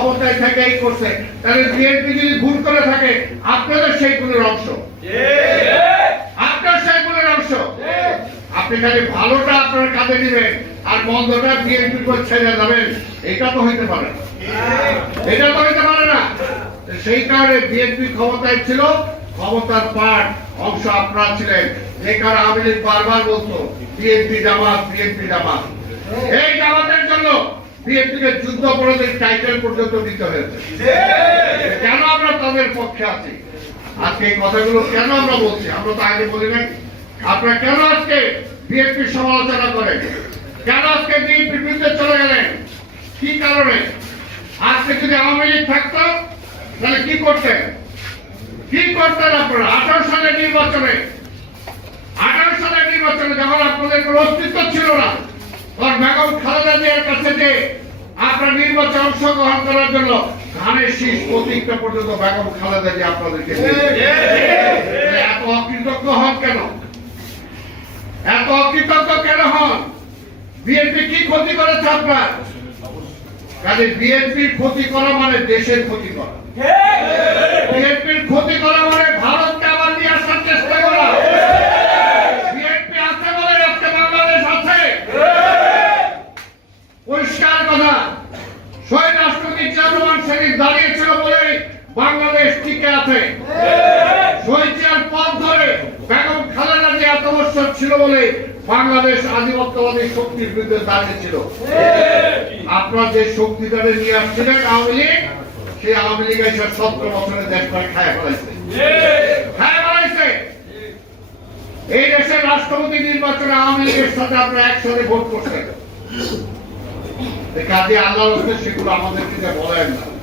ক্ষমতায় থেকে, এই করছে। তাহলে বিএনপি যদি ভুল করে থাকে, আপনাদের সেই গুণের অংশ। আপনার সেই গুণের অংশ। আপনি খালি ভালোটা আপনার কাঁধে নেবেন, আর মন্দটা বিএনপির করে ছেড়ে যাবেন এটা তো হইতে পারে এটা তো হইতে পারে না। সেই কারণে বিএনপি ক্ষমতায় ছিল, ক্ষমতার পার্ট অংশ আপনারা ছিলেন। যে কারণে লীগ বারবার বলতো, বিএনপি জামাত বিএনপি জামাত। এই জন্য বিএনপিকে যুদ্ধ অপরাধের টাইটেল পর্যন্ত দিতে হয়েছে। কেন আমরা তাদের পক্ষে আছি? আজকে এই কথাগুলো কেন আমরা বলছি? আমরা তো আগে বলি নাই। আপনারা কেন আজকে বিএনপির সমালোচনা করেন? কেন আজকে বিএনপির বিরুদ্ধে চলে গেলেন? কি কারণে? আজকে যদি আওয়ামী লীগ থাকতো, তাহলে কি করতেন? কি করতেন আপনারা? আঠারো সালের নির্বাচনে, আঠারো সালের নির্বাচনে যখন আপনাদের কোনো অস্তিত্ব ছিল না বেগম খালেদা জিয়ার কাছে যে আপনার নির্বাচন অংশগ্রহণ করার জন্য ধানের শীষ প্রতীকটা পর্যন্ত বেগম খালেদা জিয়া আপনাদেরকে এত অকৃতজ্ঞ হন কেন? এত অকৃতজ্ঞ কেন হন? বিএনপি কি ক্ষতি করেছে আপনার? কাজে বিএনপির ক্ষতি করা মানে দেশের ক্ষতি করা। বিএনপির ক্ষতি করা মানে ভারতকে আবার নিয়ে আসার চেষ্টা করা বিএনপি আছে বলে আজকে বাংলাদেশ আছে পরিষ্কার কথা, শহীদ রাষ্ট্রপতি রহমান শরীফ দাঁড়িয়েছিল বলে বাংলাদেশ টিকে আছে। শহীদ জিয়ার পথ ধরে বেগম খালেদা জিয়া বছর ছিল বলে বাংলাদেশ আধিপত্যবাদী শক্তির বিরুদ্ধে দাঁড়িয়েছিল। আপনার যে শক্তিটারে নিয়ে আসছিলেন আওয়ামী লীগ, সেই আওয়ামী লীগ এসে সতেরো বছরের দেশ করে খায় ফেলাইছে। খায় ফেলাইছে। এই দেশের রাষ্ট্রপতি নির্বাচনে আওয়ামী লীগের সাথে আপনারা একসাথে ভোট করছেন। কাজে আল্লাহ সেগুলো আমাদেরকে বলেন না।